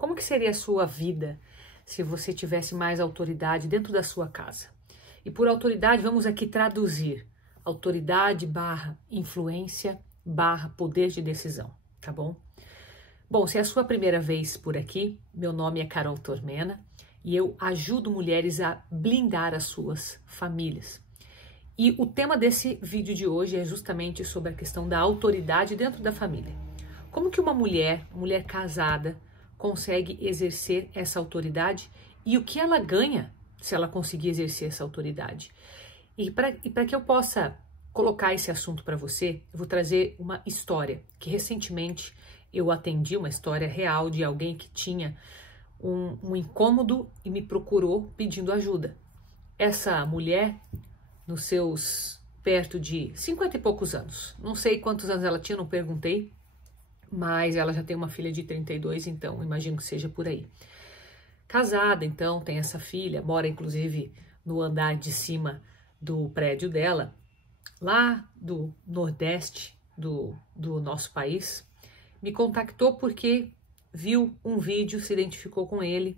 Como que seria a sua vida se você tivesse mais autoridade dentro da sua casa? E por autoridade, vamos aqui traduzir. Autoridade barra influência barra poder de decisão, tá bom? Bom, se é a sua primeira vez por aqui, meu nome é Carol Tormena e eu ajudo mulheres a blindar as suas famílias. E o tema desse vídeo de hoje é justamente sobre a questão da autoridade dentro da família. Como que uma mulher casada, consegue exercer essa autoridade e o que ela ganha se ela conseguir exercer essa autoridade. E para que eu possa colocar esse assunto para você, eu vou trazer uma história que recentemente eu atendi, uma história real de alguém que tinha um incômodo e me procurou pedindo ajuda. Essa mulher, nos seus perto de 50 e poucos anos, não sei quantos anos ela tinha, não perguntei, mas ela já tem uma filha de 32, então imagino que seja por aí. Casada, então, tem essa filha, mora inclusive no andar de cima do prédio dela, lá do Nordeste do nosso país. Me contactou porque viu um vídeo, se identificou com ele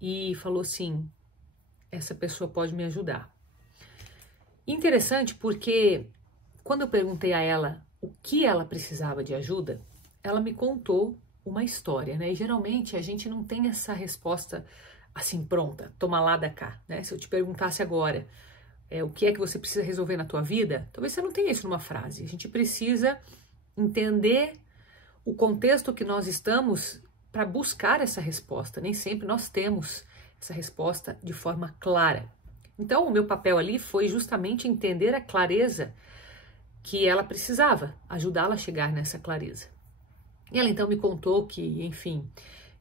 e falou assim, essa pessoa pode me ajudar. Interessante porque quando eu perguntei a ela o que ela precisava de ajuda, ela me contou uma história, né? E geralmente a gente não tem essa resposta assim pronta, toma lá da cá, né? Se eu te perguntasse agora o que é que você precisa resolver na tua vida, talvez você não tenha isso numa frase. A gente precisa entender o contexto que nós estamos para buscar essa resposta. Nem sempre nós temos essa resposta de forma clara. Então, o meu papel ali foi justamente entender a clareza que ela precisava, ajudá-la a chegar nessa clareza. E ela então me contou que, enfim,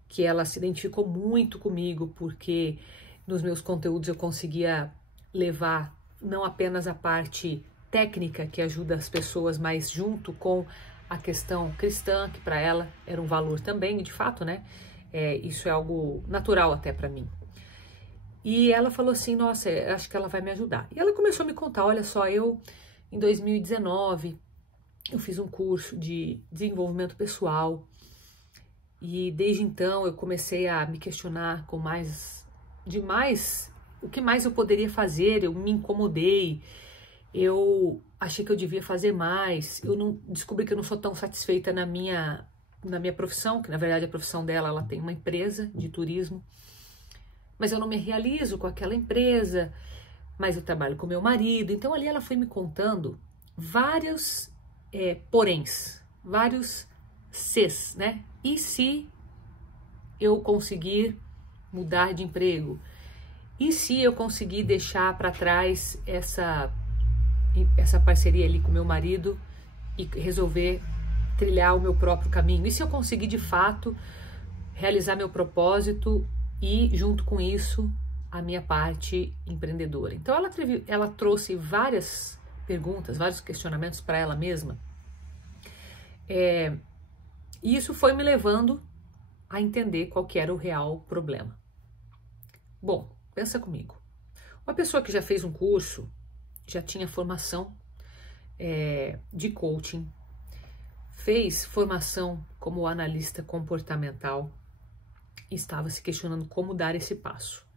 que ela se identificou muito comigo porque nos meus conteúdos eu conseguia levar não apenas a parte técnica que ajuda as pessoas, mas junto com a questão cristã, que para ela era um valor também, de fato, né? Isso é algo natural até para mim. E ela falou assim, nossa, acho que ela vai me ajudar. E ela começou a me contar, olha só, eu em 2019, eu fiz um curso de desenvolvimento pessoal e desde então eu comecei a me questionar com o que mais eu poderia fazer, eu me incomodei, eu achei que eu devia fazer mais, descobri que eu não sou tão satisfeita na minha profissão, que na verdade a profissão dela, ela tem uma empresa de turismo, mas eu não me realizo com aquela empresa, mas eu trabalho com meu marido. Então ali ela foi me contando vários poréns, vários ses, né? E se eu conseguir mudar de emprego? E se eu conseguir deixar para trás essa parceria ali com meu marido e resolver trilhar o meu próprio caminho? E se eu conseguir de fato realizar meu propósito e junto com isso a minha parte empreendedora? Então ela trouxe várias perguntas, vários questionamentos para ela mesma. E isso foi me levando a entender qual que era o real problema. Bom, pensa comigo. Uma pessoa que já fez um curso, já tinha formação de coaching, fez formação como analista comportamental, estava se questionando como dar esse passo.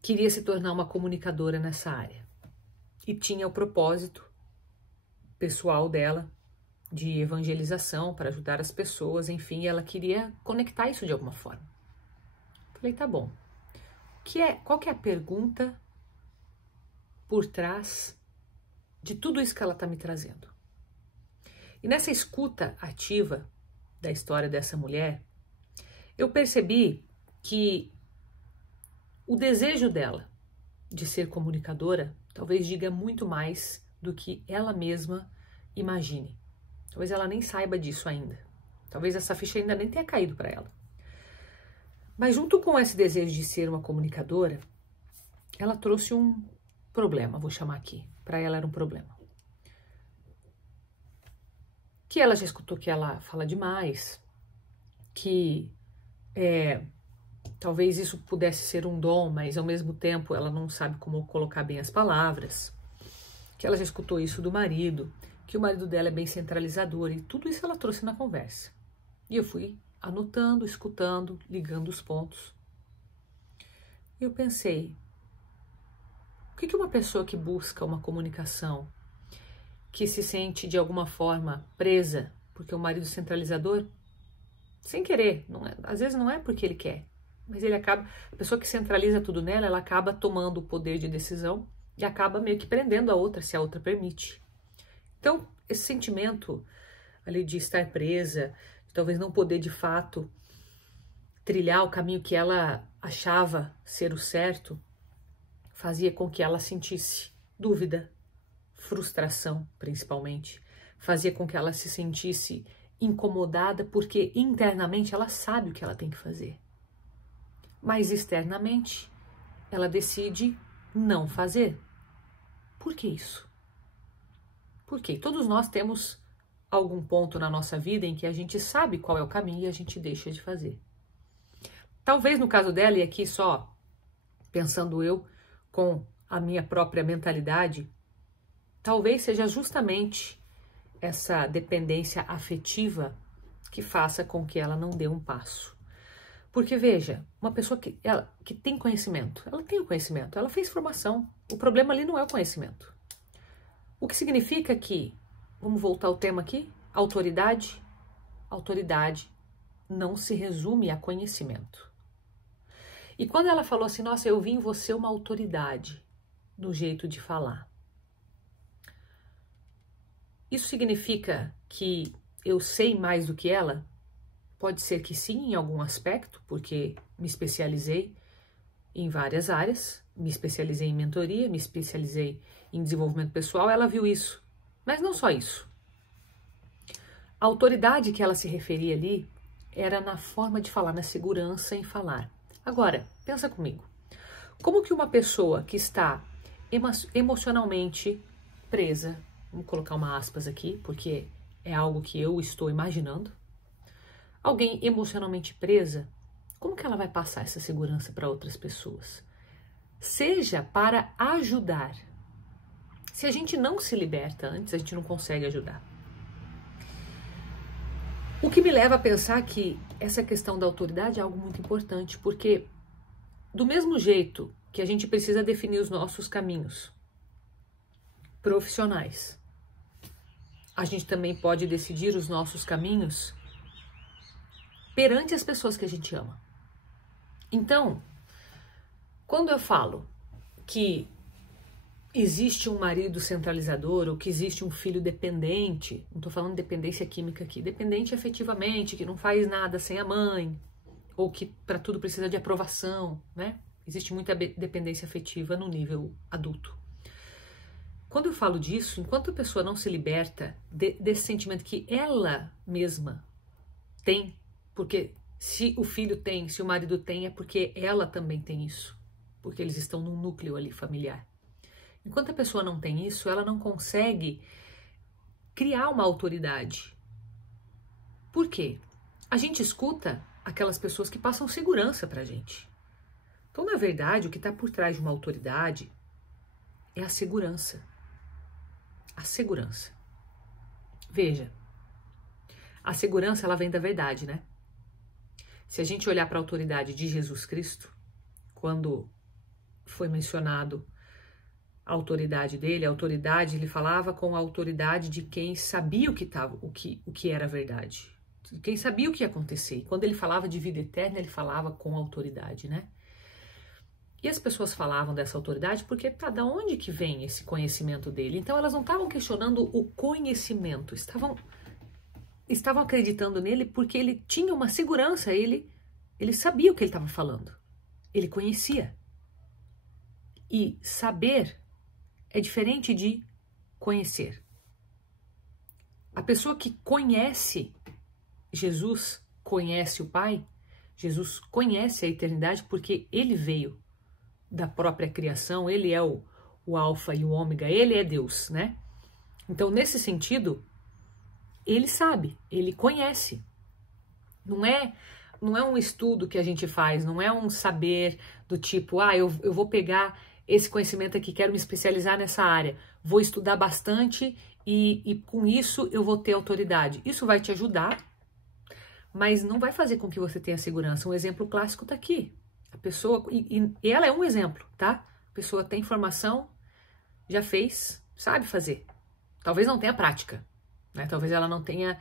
Queria se tornar uma comunicadora nessa área e tinha o propósito pessoal dela de evangelização para ajudar as pessoas, enfim, ela queria conectar isso de alguma forma. Falei, tá bom. Qual que é a pergunta por trás de tudo isso que ela está me trazendo? E nessa escuta ativa da história dessa mulher, eu percebi que o desejo dela de ser comunicadora talvez diga muito mais do que ela mesma imagine. Talvez ela nem saiba disso ainda. Talvez essa ficha ainda nem tenha caído para ela. Mas junto com esse desejo de ser uma comunicadora, ela trouxe um problema, vou chamar aqui. Para ela era um problema. Que ela já escutou que ela fala demais, que talvez isso pudesse ser um dom, mas ao mesmo tempo ela não sabe como colocar bem as palavras, que ela já escutou isso do marido, que o marido dela é bem centralizador, e tudo isso ela trouxe na conversa. E eu fui anotando, escutando, ligando os pontos. E eu pensei, o que uma pessoa que busca uma comunicação, que se sente de alguma forma presa, porque o marido centralizador, sem querer, às vezes não é porque ele quer, mas a pessoa que centraliza tudo nela, ela acaba tomando o poder de decisão e acaba meio que prendendo a outra, se a outra permite. Então, esse sentimento ali de estar presa, de talvez não poder de fato trilhar o caminho que ela achava ser o certo, fazia com que ela sentisse dúvida, frustração principalmente, fazia com que ela se sentisse incomodada porque internamente ela sabe o que ela tem que fazer. Mas externamente ela decide não fazer. Por que isso? Porque todos nós temos algum ponto na nossa vida em que a gente sabe qual é o caminho e a gente deixa de fazer. Talvez no caso dela, e aqui só pensando eu com a minha própria mentalidade, talvez seja justamente essa dependência afetiva que faça com que ela não dê um passo. Porque veja, uma pessoa que tem conhecimento, ela tem o conhecimento, ela fez formação, o problema ali não é o conhecimento. O que significa que, vamos voltar ao tema aqui, autoridade não se resume a conhecimento. E quando ela falou assim, nossa, eu vi em você uma autoridade no jeito de falar. Isso significa que eu sei mais do que ela? Pode ser que sim, em algum aspecto, porque me especializei em várias áreas, me especializei em mentoria, me especializei em desenvolvimento pessoal, ela viu isso. Mas não só isso. A autoridade que ela se referia ali era na forma de falar, na segurança em falar. Agora, pensa comigo. Como que uma pessoa que está emocionalmente presa, vamos colocar uma aspas aqui, porque é algo que eu estou imaginando, alguém emocionalmente presa, como que ela vai passar essa segurança para outras pessoas? Seja para ajudar. Se a gente não se liberta antes, a gente não consegue ajudar. O que me leva a pensar que essa questão da autoridade é algo muito importante, porque do mesmo jeito que a gente precisa definir os nossos caminhos profissionais, a gente também pode decidir os nossos caminhos perante as pessoas que a gente ama. Então, quando eu falo que existe um marido centralizador ou que existe um filho dependente, não estou falando de dependência química aqui, dependente afetivamente, que não faz nada sem a mãe, ou que para tudo precisa de aprovação, né? Existe muita dependência afetiva no nível adulto. Quando eu falo disso, enquanto a pessoa não se liberta desse sentimento que ela mesma tem, porque se o filho tem, se o marido tem, é porque ela também tem isso, porque eles estão num núcleo ali familiar. Enquanto a pessoa não tem isso, ela não consegue criar uma autoridade. Por quê? A gente escuta aquelas pessoas que passam segurança pra gente. Então, na verdade, o que está por trás de uma autoridade é a segurança. A segurança. Veja, a segurança ela vem da verdade, né? Se a gente olhar para a autoridade de Jesus Cristo, quando foi mencionado a autoridade dele, ele falava com a autoridade de quem sabia o que era verdade, de quem sabia o que ia acontecer. E quando ele falava de vida eterna, ele falava com autoridade, né? E as pessoas falavam dessa autoridade porque da onde que vem esse conhecimento dele? Então elas não estavam questionando o conhecimento, estavam acreditando nele porque ele tinha uma segurança, ele sabia o que ele estava falando, ele conhecia. E saber é diferente de conhecer. A pessoa que conhece Jesus, conhece o Pai, Jesus conhece a eternidade porque ele veio da própria criação, ele é o alfa e o ômega, ele é Deus, né? Então, nesse sentido, ele sabe, ele conhece. Não é um estudo que a gente faz, não é um saber do tipo, eu vou pegar esse conhecimento aqui, quero me especializar nessa área, vou estudar bastante e com isso eu vou ter autoridade. Isso vai te ajudar, mas não vai fazer com que você tenha segurança. Um exemplo clássico está aqui. A pessoa, e ela é um exemplo, tá? A pessoa tem formação, já fez, sabe fazer. Talvez não tenha prática, né? Talvez ela não tenha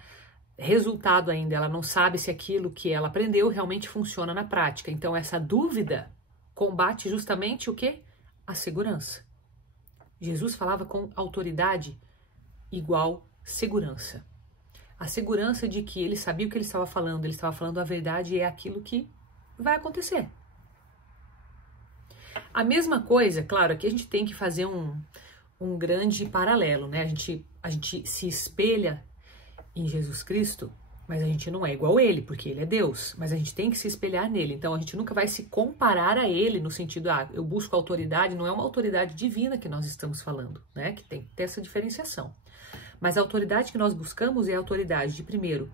resultado ainda, ela não sabe se aquilo que ela aprendeu realmente funciona na prática. Então essa dúvida combate justamente o quê? A segurança. Jesus falava com autoridade igual segurança. A segurança de que ele sabia o que ele estava falando a verdade e é aquilo que vai acontecer. A mesma coisa, claro, aqui a gente tem que fazer um grande paralelo, né? A gente se espelha em Jesus Cristo, mas a gente não é igual a ele, porque ele é Deus, mas a gente tem que se espelhar nele, então a gente nunca vai se comparar a ele no sentido, eu busco autoridade, não é uma autoridade divina que nós estamos falando, né? Que tem que ter essa diferenciação. Mas a autoridade que nós buscamos é a autoridade de, primeiro,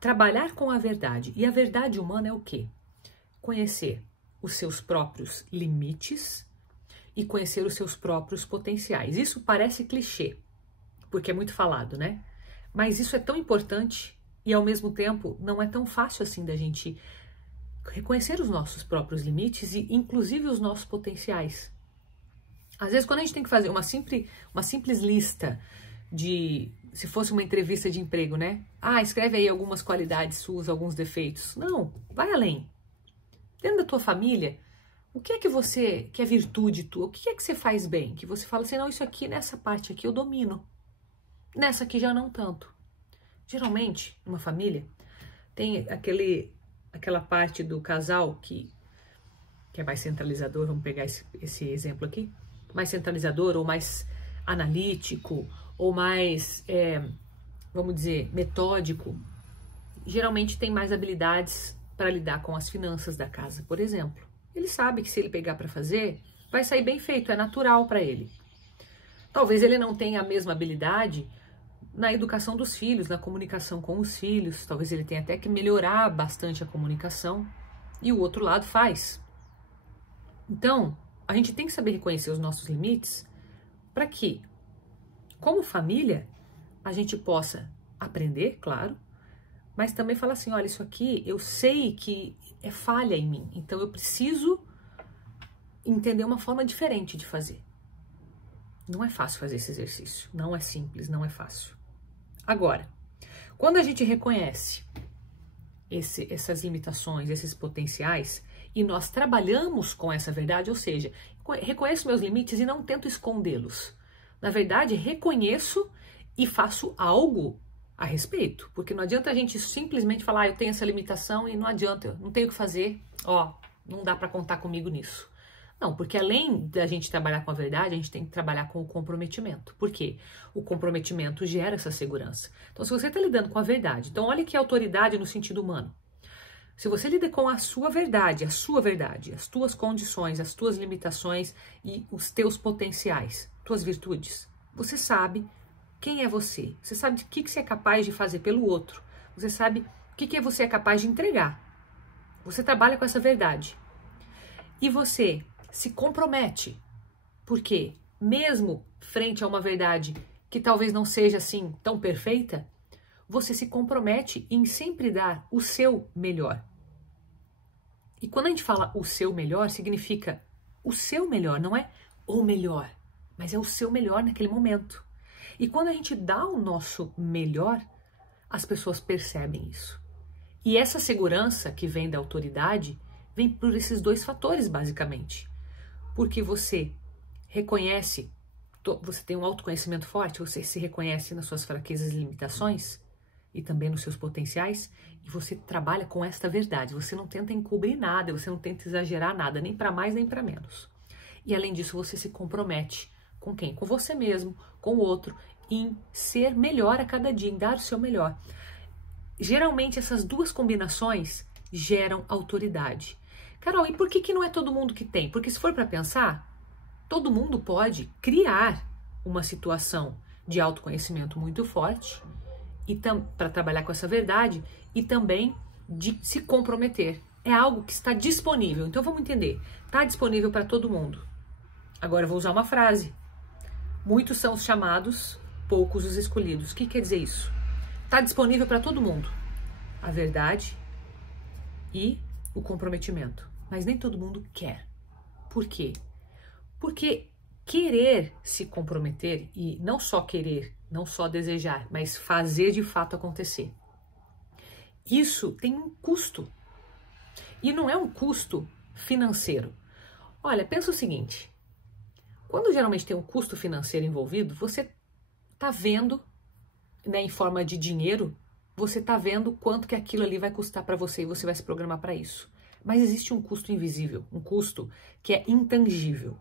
trabalhar com a verdade. E a verdade humana é o quê? Conhecer os seus próprios limites e conhecer os seus próprios potenciais. Isso parece clichê, porque é muito falado, né? Mas isso é tão importante e, ao mesmo tempo, não é tão fácil assim da gente reconhecer os nossos próprios limites e, inclusive, os nossos potenciais. Às vezes, quando a gente tem que fazer uma simples lista se fosse uma entrevista de emprego, né? Escreve aí algumas qualidades suas, alguns defeitos. Não, vai além. Dentro da tua família, o que é que é virtude tua? O que é que você faz bem? Que você fala assim, não, isso aqui, nessa parte aqui eu domino. Nessa aqui já não tanto. Geralmente, numa família, tem aquela parte do casal que é mais centralizador, vamos pegar esse exemplo aqui, mais centralizador ou mais analítico, ou mais, vamos dizer, metódico, geralmente tem mais habilidades para lidar com as finanças da casa, por exemplo. Ele sabe que se ele pegar para fazer, vai sair bem feito, é natural para ele. Talvez ele não tenha a mesma habilidade na educação dos filhos, na comunicação com os filhos, talvez ele tenha até que melhorar bastante a comunicação, e o outro lado faz. Então, a gente tem que saber reconhecer os nossos limites para que, como família, a gente possa aprender, claro, mas também falar assim, olha, isso aqui eu sei que é falha em mim, então eu preciso entender uma forma diferente de fazer. Não é fácil fazer esse exercício, não é simples, não é fácil. Agora, quando a gente reconhece essas limitações, esses potenciais, e nós trabalhamos com essa verdade, ou seja, reconheço meus limites e não tento escondê-los. Na verdade, reconheço e faço algo a respeito, porque não adianta a gente simplesmente falar, eu tenho essa limitação e não adianta, eu não tenho o que fazer, não dá para contar comigo nisso. Não, porque além da gente trabalhar com a verdade, a gente tem que trabalhar com o comprometimento. Por quê? O comprometimento gera essa segurança. Então, se você está lidando com a verdade, então olha que autoridade no sentido humano. Se você lida com a sua verdade, as tuas condições, as tuas limitações e os teus potenciais, tuas virtudes, você sabe quem é você. Você sabe o que você é capaz de fazer pelo outro. Você sabe o que você é capaz de entregar. Você trabalha com essa verdade. E você se compromete. Porque mesmo frente a uma verdade que talvez não seja assim tão perfeita, você se compromete em sempre dar o seu melhor. E quando a gente fala o seu melhor, significa o seu melhor, não é o melhor, mas é o seu melhor naquele momento. E quando a gente dá o nosso melhor, as pessoas percebem isso. E essa segurança que vem da autoridade vem por esses dois fatores, basicamente. Porque você reconhece, você tem um autoconhecimento forte, você se reconhece nas suas fraquezas e limitações, e também nos seus potenciais, e você trabalha com esta verdade. Você não tenta encobrir nada, você não tenta exagerar nada, nem para mais nem para menos. E além disso, você se compromete com quem? Com você mesmo, com o outro, em ser melhor a cada dia, em dar o seu melhor. Geralmente, essas duas combinações geram autoridade. Carol, e por que não é todo mundo que tem? Porque se for para pensar, todo mundo pode criar uma situação de autoconhecimento muito forte e para trabalhar com essa verdade e também de se comprometer. É algo que está disponível. Então vamos entender. Está disponível para todo mundo. Agora eu vou usar uma frase. Muitos são os chamados, poucos os escolhidos. O que quer dizer isso? Está disponível para todo mundo. a verdade e o comprometimento. Mas nem todo mundo quer. Por quê? Porque querer se comprometer, e não só querer, não só desejar, mas fazer de fato acontecer, isso tem um custo. E não é um custo financeiro. Olha, pensa o seguinte, quando geralmente tem um custo financeiro envolvido, você está vendo, né, em forma de dinheiro, você está vendo quanto que aquilo ali vai custar para você e você vai se programar para isso. Mas existe um custo invisível, um custo que é intangível,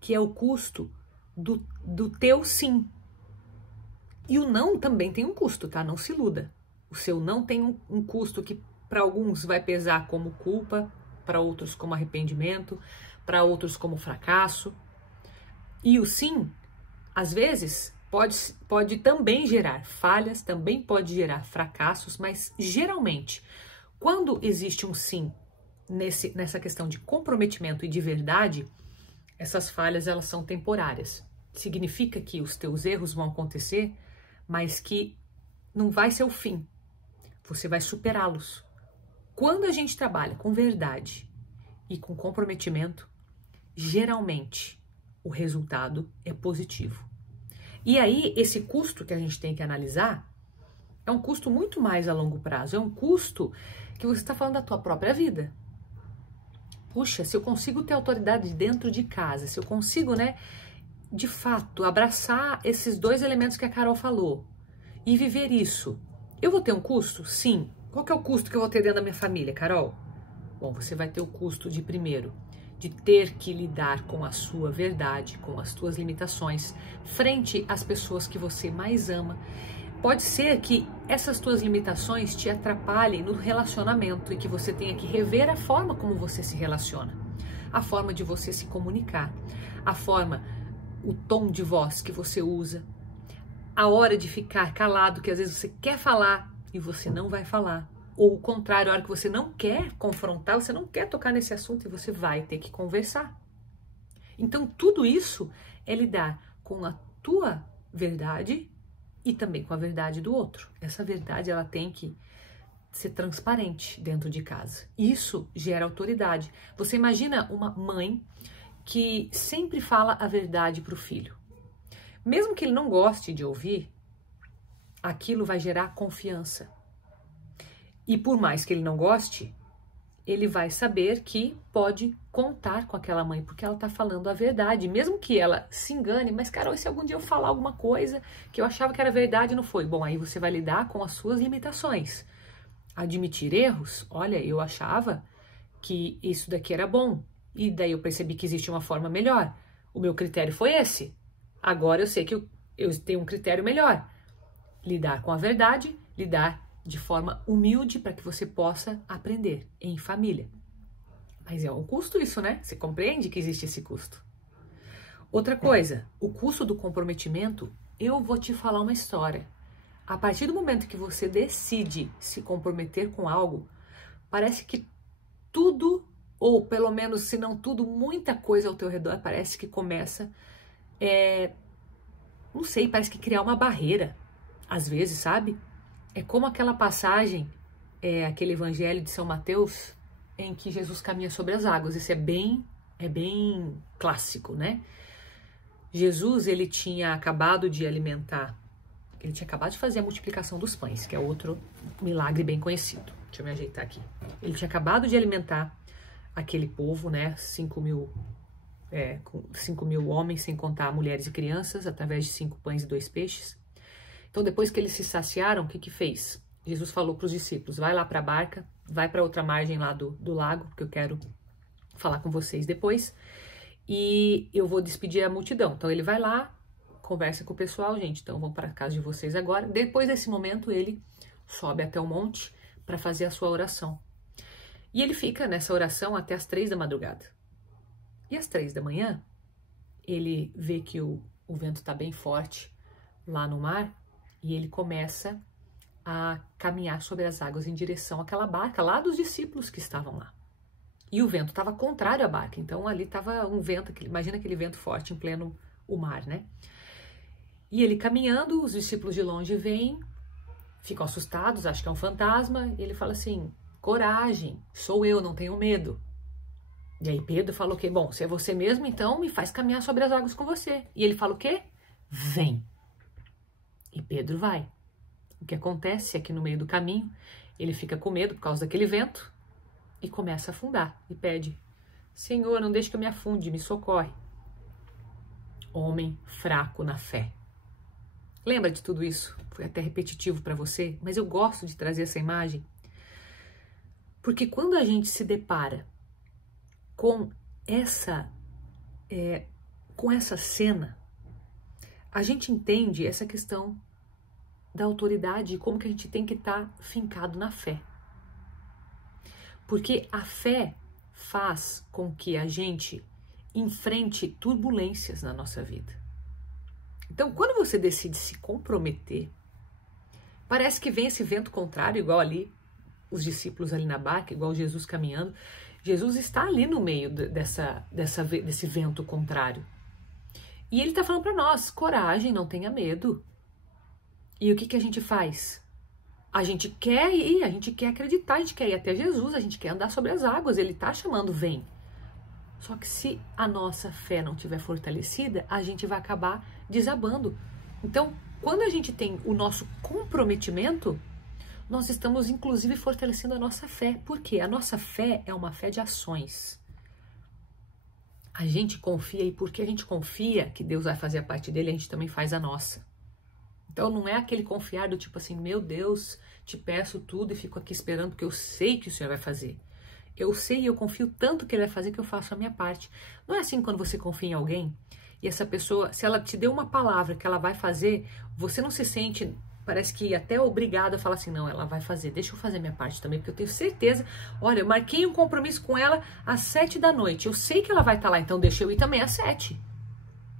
que é o custo do teu sim. E o não também tem um custo, tá? Não se iluda. O seu não tem um custo que para alguns vai pesar como culpa, para outros como arrependimento, para outros como fracasso. E o sim, às vezes, pode também gerar falhas, também pode gerar fracassos, mas geralmente, quando existe um sim nessa questão de comprometimento e de verdade, essas falhas elas são temporárias. Significa que os teus erros vão acontecer, mas que não vai ser o fim. Você vai superá-los. Quando a gente trabalha com verdade e com comprometimento, geralmente o resultado é positivo. E aí, esse custo que a gente tem que analisar é um custo muito mais a longo prazo. É um custo que você está falando da tua própria vida. Puxa, se eu consigo ter autoridade dentro de casa, se eu consigo, né, de fato, abraçar esses dois elementos que a Carol falou e viver isso, eu vou ter um custo? Sim. Qual que é o custo que eu vou ter dentro da minha família, Carol? Bom, você vai ter o custo de, primeiro, de ter que lidar com a sua verdade, com as suas limitações, frente às pessoas que você mais ama. Pode ser que essas tuas limitações te atrapalhem no relacionamento e que você tenha que rever a forma como você se relaciona, a forma de você se comunicar, a forma, o tom de voz que você usa, a hora de ficar calado, que às vezes você quer falar e você não vai falar. Ou o contrário, a hora que você não quer confrontar, você não quer tocar nesse assunto e você vai ter que conversar. Então, tudo isso é lidar com a tua verdade e também com a verdade do outro. Essa verdade, ela tem que ser transparente dentro de casa. Isso gera autoridade. Você imagina uma mãe que sempre fala a verdade para o filho. Mesmo que ele não goste de ouvir, aquilo vai gerar confiança. E por mais que ele não goste, ele vai saber que pode contar com aquela mãe, porque ela está falando a verdade. Mesmo que ela se engane, mas Carol, e se algum dia eu falar alguma coisa que eu achava que era verdade e não foi? Bom, aí você vai lidar com as suas limitações. Admitir erros, olha, eu achava que isso daqui era bom, e daí eu percebi que existe uma forma melhor. O meu critério foi esse. Agora eu sei que eu tenho um critério melhor. Lidar com a verdade, lidar de forma humilde para que você possa aprender em família. Mas é um custo isso, né? Você compreende que existe esse custo. Outra coisa, o custo do comprometimento, eu vou te falar uma história. A partir do momento que você decide se comprometer com algo, parece que tudo, ou pelo menos se não tudo, muita coisa ao teu redor parece que começa, não sei, parece que criar uma barreira. Às vezes, sabe? É como aquela passagem, aquele evangelho de São Mateus, em que Jesus caminha sobre as águas. Isso é bem clássico, né? Jesus, ele tinha acabado de alimentar, ele tinha acabado de fazer a multiplicação dos pães, que é outro milagre bem conhecido. Deixa eu me ajeitar aqui. Ele tinha acabado de alimentar aquele povo, né? 5 mil homens, sem contar mulheres e crianças, através de 5 pães e 2 peixes. Então, depois que eles se saciaram, o que fez? Jesus falou para os discípulos, vai lá para a barca, vai para outra margem lá do lago, porque eu quero falar com vocês depois, e eu vou despedir a multidão. Então, ele vai lá, conversa com o pessoal, gente, então vão para a casa de vocês agora. Depois desse momento, ele sobe até o monte para fazer a sua oração. E ele fica nessa oração até as 3 da madrugada. E às 3 da manhã, ele vê que o vento está bem forte lá no mar, e ele começa a caminhar sobre as águas em direção àquela barca lá dos discípulos que estavam lá. E o vento estava contrário à barca, então ali estava um vento, imagina aquele vento forte em pleno o mar, né? E ele caminhando, os discípulos de longe vêm, ficam assustados, acham que é um fantasma, e ele fala assim, coragem, sou eu, não tenho medo. E aí Pedro fala o quê? Bom, se é você mesmo, então me faz caminhar sobre as águas com você. E ele fala o quê? Vem. E Pedro vai. O que acontece é que no meio do caminho, ele fica com medo por causa daquele vento e começa a afundar e pede, Senhor, não deixe que eu me afunde, me socorre. Homem fraco na fé. Lembra de tudo isso? Foi até repetitivo para você, mas eu gosto de trazer essa imagem, porque quando a gente se depara com essa cena, a gente entende essa questão da autoridade e como que a gente tem que estar fincado na fé. Porque a fé faz com que a gente enfrente turbulências na nossa vida. Então, quando você decide se comprometer, parece que vem esse vento contrário, igual ali, os discípulos ali na barca, igual Jesus caminhando. Jesus está ali no meio desse vento contrário. E ele está falando para nós, coragem, não tenha medo. E o que a gente faz? A gente quer ir, a gente quer acreditar, a gente quer ir até Jesus, a gente quer andar sobre as águas, ele está chamando, vem. Só que se a nossa fé não estiver fortalecida, a gente vai acabar desabando. Então, quando a gente tem o nosso comprometimento, nós estamos inclusive fortalecendo a nossa fé. Por quê? A nossa fé é uma fé de ações. A gente confia e porque a gente confia que Deus vai fazer a parte dele, a gente também faz a nossa. Então não é aquele confiar do tipo assim, meu Deus, te peço tudo e fico aqui esperando porque eu sei que o Senhor vai fazer. Eu sei e eu confio tanto que Ele vai fazer que eu faço a minha parte. Não é assim quando você confia em alguém e essa pessoa, se ela te deu uma palavra que ela vai fazer, você não se sente, parece que até obrigado a falar assim, não, ela vai fazer, deixa eu fazer a minha parte também, porque eu tenho certeza, olha, eu marquei um compromisso com ela às 7 da noite, eu sei que ela vai estar lá, então deixa eu ir também às 7.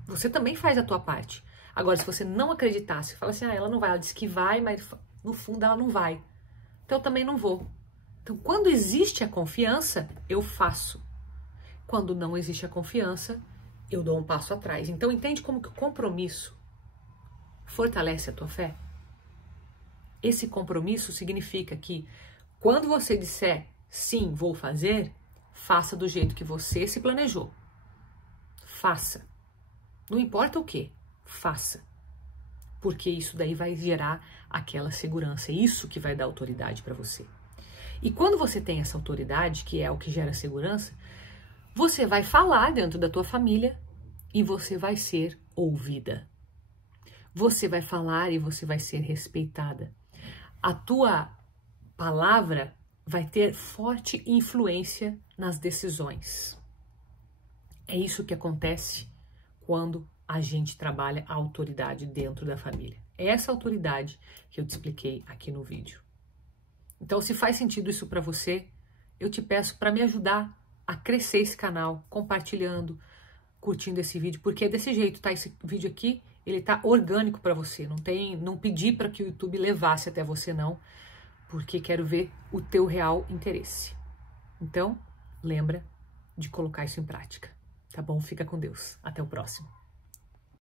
Você também faz a tua parte. Agora, se você não acreditar, se fala assim, ela não vai, ela disse que vai, mas no fundo ela não vai. Então eu também não vou. Então, quando existe a confiança, eu faço. Quando não existe a confiança, eu dou um passo atrás. Então, entende como que o compromisso fortalece a tua fé? Esse compromisso significa que quando você disser, sim, vou fazer, faça do jeito que você se planejou. Faça. Não importa o quê. Faça, porque isso daí vai gerar aquela segurança, isso que vai dar autoridade para você. E quando você tem essa autoridade, que é o que gera segurança, você vai falar dentro da tua família e você vai ser ouvida. Você vai falar e você vai ser respeitada. A tua palavra vai ter forte influência nas decisões. É isso que acontece quando a gente trabalha a autoridade dentro da família. É essa autoridade que eu te expliquei aqui no vídeo. Então, se faz sentido isso para você, eu te peço para me ajudar a crescer esse canal, compartilhando, curtindo esse vídeo, porque é desse jeito, tá? Esse vídeo aqui, ele tá orgânico para você, não pedi para que o YouTube levasse até você não, porque quero ver o teu real interesse. Então, lembra de colocar isso em prática, tá bom? Fica com Deus. Até o próximo.